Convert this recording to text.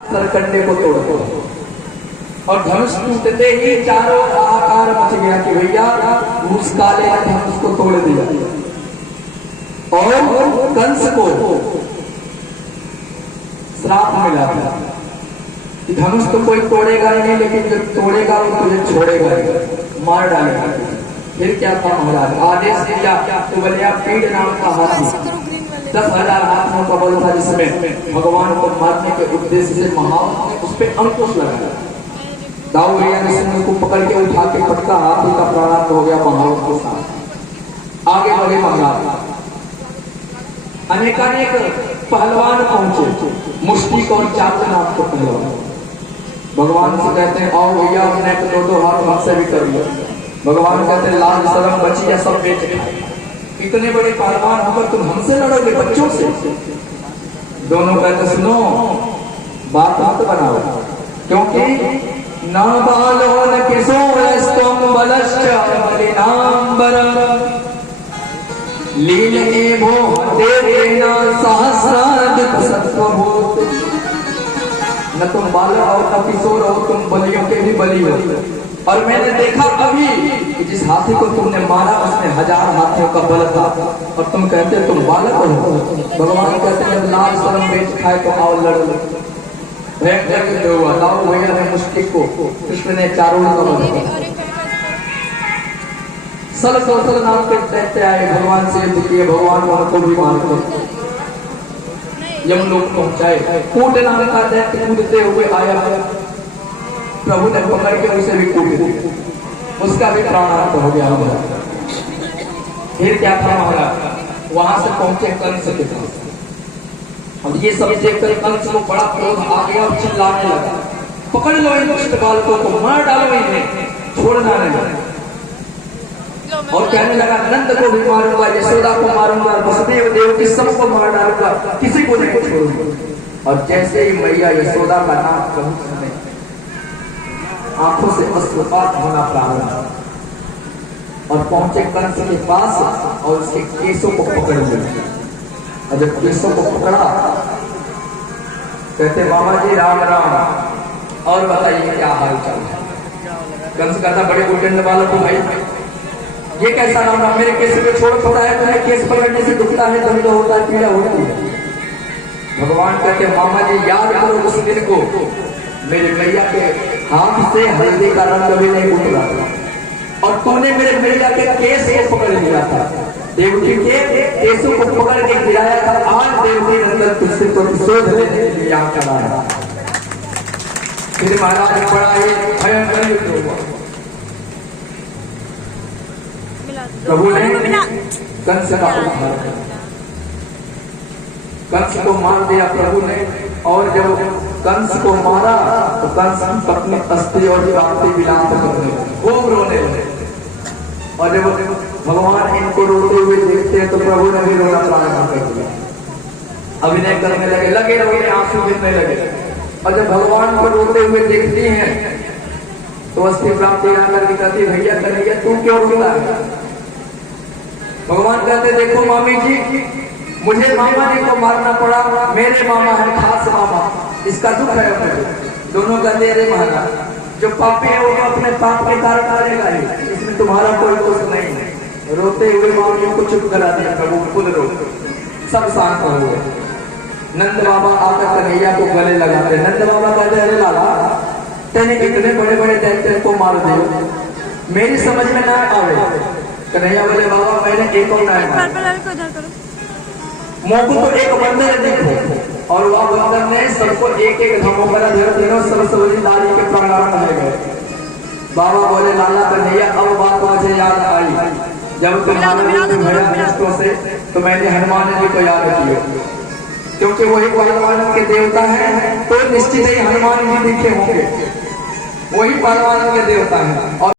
सरकंडे को तोड़ दो और धनुष टूटते ही चारों आकार मच गया कि भैया उस काले ने धनुष को तोड़ दिया। और कंस को श्राप मिला था कि धनुष तो कोई तोड़ेगा ही नहीं, लेकिन जो तोड़ेगा वो तुझे छोड़ेगा ही, मार डालेगा। फिर क्या था महाराज, आदेश दिया तो बोले पीड़ नाम का हाथी 10,000 हाथियों का बल था, जिसमें भगवान को मारने के उद्देश्य से महावत ने उस पर अंकुश लगाया। दाऊ भैया ने उसको पकड़ के उठा के पटका, हाथी का प्रारंभ हो गया महावत के साथ। आगे बढ़े महाराज, अनेकानेक पहलवान पहुंचे, मुष्टिक और चाप नाम के पहलवान। भगवान से कहते हैं आओ भैया हमने तो 2 हाथ हमसे भी कर लिया। भगवान कहते हैं लाज शर्म बची या सब बेच खाए, इतने बड़े पहलवान होकर तुम हमसे लड़ोगे बच्चों से। दोनों कहते सुनो बात मत बनाओ, क्योंकि न बालो न किसो स्तम बलश्च बलिनांबर लीले भो देवेन सहस्राधिक सत्वभूत। न तुम बालक हो न किशोर हो, तुम बलियों के भी बलि हो। और मैंने देखा अभी कि जिस हाथी को तुमने मारा उसमें 1000 हाथियों का बल था, और तुम कहते तुम बालक हो। भगवान कहते हैं लाल शर्म बेच खाए तो आओ लड़ लो। भयंकर युद्ध हुआ, दाऊ भैया ने मुष्टिक को, कृष्ण ने चारों का बल सल कौशल नाम के दैत्य आए, भगवान से युद्ध किए, भगवान उनको भी मार कर यमलोक पहुंचाए। कूट नाम का दैत्य कूदते हुए आया, प्रभु ने पकड़ के उसे भी कूट दिया, उसका भी प्राणांत हो गया। फिर क्या था महाराज, वहां से पहुंचे कंस के पास। अब ये सब देखकर कंस को बड़ा क्रोध आ गया और चिल्लाने लगा, पकड़ लो इन दुष्ट बालकों को, मार डालो इन्हें, छोड़ना नहीं। और कहने लगा नंद को भी मारूंगा, यशोदा को मारूंगा, वसुदेव देवकी सबको मार डालूंगा, किसी को नहीं छोड़ूंगा। और जैसे ही मैया यशोदा का नाम कहूं सुने, आंखों से अश्रुपात होना प्रारंभ, और पहुंचे कंस के पास और उसके केसों को पकड़ लिया। और जब केसों को पकड़ा कहते मामा जी राम राम, और बताइए क्या हाल चाल है। कंस कहता बड़े उद्दंड बालक हो भाई, ये कैसा नाम है, मेरे केस पे छोड़ छोड़ा है, तुम्हें केस पकड़ने से दुखता है, दर्द होता है, पीड़ा होती है। भगवान कहते मामा जी याद करो उस दिन को, मेरे मैया के हाथ से हल्दी का रंग भी नहीं उतरा और तुमने मेरे मैया के केस को पकड़ लिया था, देवकी के केसों को पकड़ के गिराया था। आज देवकी नंदन तुझसे प्रतिशोध लेने के लिए यहाँ खड़ा है। फिर महाराज बड़ा ही भयंकर युद्ध हुआ। प्रभु ने कंस का उद्धार किया, कंस को मार दिया प्रभु ने। और जब कंस को मारा तो कंस की पत्नी अस्थि और कांति विलाप करने खूब रोने लगे। और जब भगवान इनको रोते हुए देखते हैं तो प्रभु ने भी रोना प्रारंभ कर दिया, अभिनय करने लगे, लगे रोने, आंसू गिरने लगे। और जब भगवान को रोते हुए देखती हैं तो अस्थि प्राप्ति आकर के कहती भैया कन्हैया तू क्यों रोता है। भगवान कहते देखो मामी जी, मुझे मामा जी को मारना पड़ा, मेरे मामा है खास मामा, इसका दुख है मुझे। दोनों कहते अरे महाराज, जो पापी है वो तो अपने पाप के कारण करेगा ही, इसमें तुम्हारा कोई दोष नहीं है। रोते हुए मामियों को चुप करा दिया प्रभु, खुद रो, सब शांत हो गए। नंद बाबा आकर कन्हैया को गले लगाते। नंद बाबा कहते अरे लाला, तेने इतने बड़े बड़े दैत्य को मार दिया, मेरी समझ में ना आवे। कन्हैया बोले बाबा मैंने एक और मोकू तो एक बंदर देखो, और वह बंदर ने सबको एक एक धमोकरा दिनों सब दारी के प्राणांत रह गए। बाबा बोले लाला कन्हैया अब बात मुझे याद आई, जब तुम्हारे से तो मैंने हनुमान जी को याद किया, क्योंकि वही पहलवान के देवता है, तो निश्चित ही हनुमान जी दिखे होंगे, वही पहलवान के देवता है। और